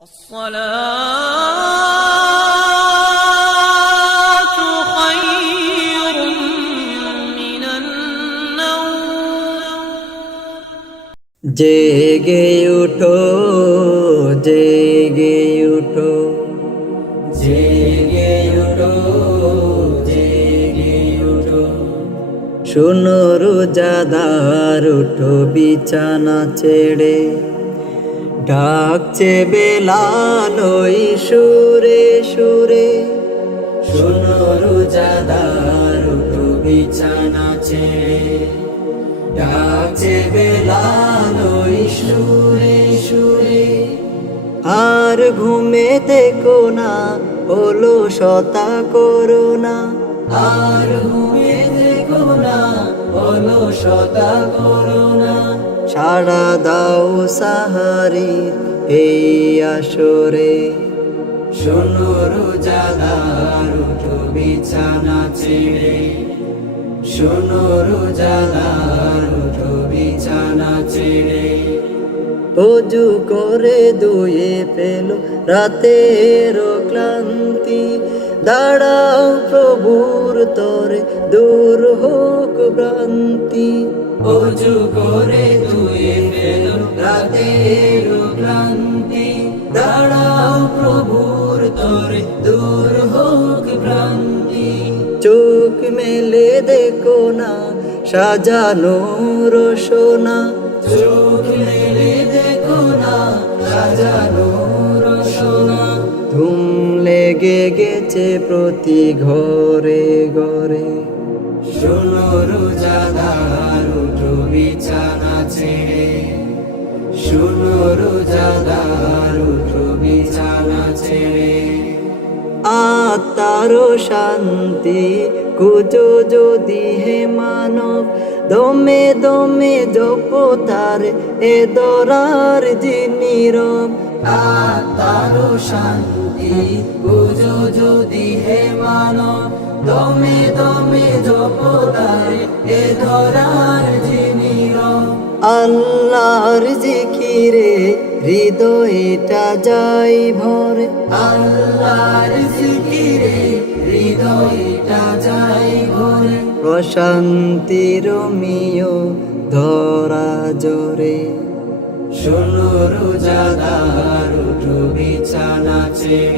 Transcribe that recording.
الصلاة خير من النوم জেগে উঠো জেগে উঠো জেগে উঠো জেগে উঠো শোনো রোজাদার উঠো বিছানা ছেড়ে ডাকছে বেলাল ওই সুরে সুরে শোনো রোজাদার উঠো বিছানা ছেড়ে ডাকছে বেলাল ওই সুরে সুরে আর ঘুমে দেখো না হলো শতা করোনা আর ঘুমে দেখো না হলো শতা করোনা সাড়া দাও সাহারি এই আসরে শোনো রোজাদার উঠো বিছানা ছেড়ে শোনো রোজাদার উঠো বিছানা ছেড়ে ওযু করে ধুয়ে ফেলো রাতের ক্লান্তি দাঁড়াও প্রভুর তরে দূর হোক ভ্রান্তি ওযু করে ধুয়ে ফেলো রাতের ক্লান্তি দাঁড়াও প্রভুর তরে দূর হোক ভ্রান্তি চোখ মেলে দেখো না সাজানো রোশনা চোখ মেলে দেখো না সাজানো রোশনা ধুম লেগে গেছে প্রতি ঘরে ঘরে শোনো রোজাদার উঠো বিছানা ছেড়ে শোনো রোজাদার উঠো বিছানা ছেড়ে আত্মার শান্তি খুঁজো যদি হে মানব দমে দমে জপ তার এ দরার যিনি রব আত্মার শান্তি খুঁজো যদি হে মানব দমে দমে জপ তার এ দরার যিনি রব আল্লাহর জিকিরে হৃদয়টা যাই ভরে আল্লাহর জিকিরে হৃদয়টা যাই ভরে প্রশান্তির মিয় ধরা জোরে শোনো রোজাদার উঠো বিছানা ছেড়ে